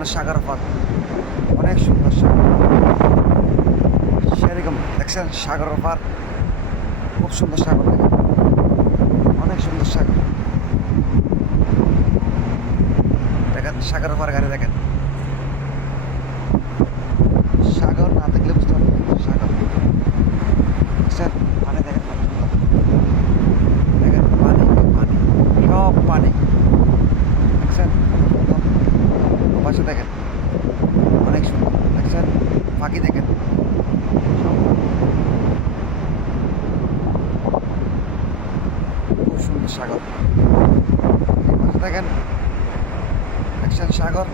মানে সাগর পাত অনেক সুন্দর সাগর। সেরকম, দেখছেন? সাগর পার খুব সুন্দর সাগর। অনেক সুন্দর সাগর। দেখেন সাগর পার গাড়ি দেখেন। সাগর না দেখলে বুঝতে পারবেন না, সাগর দেখছেন পানি দেখেন কত সুন্দর। দেখেন পানি পানি সব পানি দেখছেন পাশে দেখেন। অনেক সুন্দর। দেখছেন? পাখি দেখেন। খুব সুন্দর সাগর। দেখেন? দেখছেন সাগর?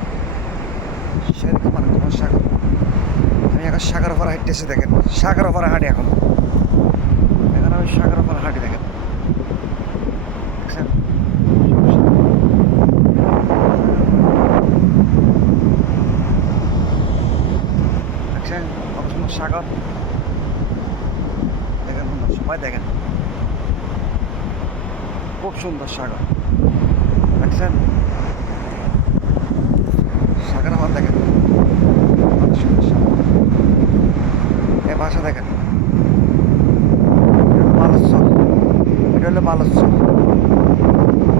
সেরকম মানে তোমার সাগর। আমি এখন সাগর ওপরে হাঁটতেছি, দেখেন। সাগর ওপরে হাঁটি এখন আমি সাগর ওপরে হাঁটি দেখেন দেখছেন দেখছেন কত সুন্দর সাগর দেখেন সবাই দেখেন। খুব সুন্দর সাগর। দেখছেন? সাগর হাওয়া দেখেন। এ ভাষা দেখেন। এটা হলো মালস্বর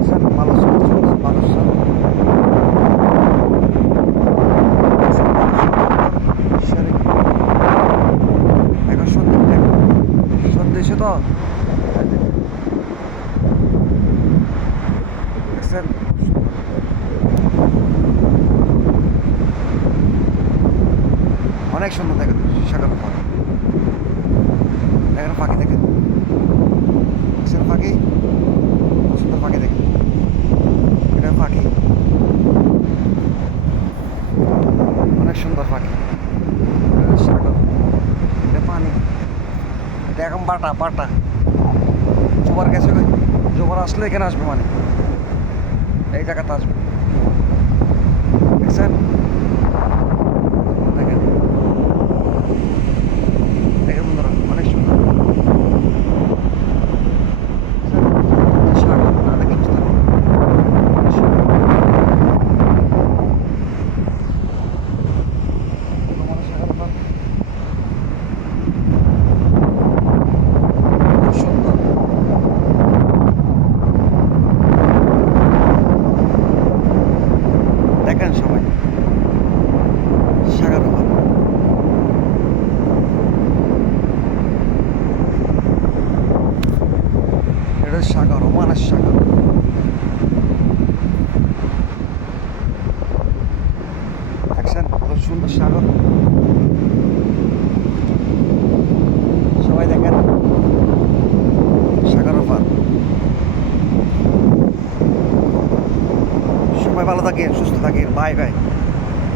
দেখছেন মালস্বর কত সুন্দর মালস্বর সেরকম। এখন সন্ধ্যে টাইম এসে তো। অনেক সুন্দর দেখেন সাগর পর দেখেন পাখি দেখেন। দেখছেন পাখি সুন্দর পাখি দেখেন। এটা পাখি অনেক সুন্দর পাখি এটা সাগর এটা পানি এটা এখন বাটা বাটা জোবার গেছে জোবার আসলে এখানে আসবে মানে। এই জায়গাতে আসবে দেখছেন দেখেন দেখেন বন্ধুরা অনেক সুন্দর দেখছেন? সাগর না দেখে বুঝতে পারবেন না। অনেক সুন্দর। তোমার সাগর পার। খুব সুন্দর দেখেন সবাই সাগর ওমানের সাগর। দেখছেন কত সুন্দর সাগর সবাই দেখেন সাগর পার সবাই ভালো থাকেন সুস্থ থাকেন। Bye bye.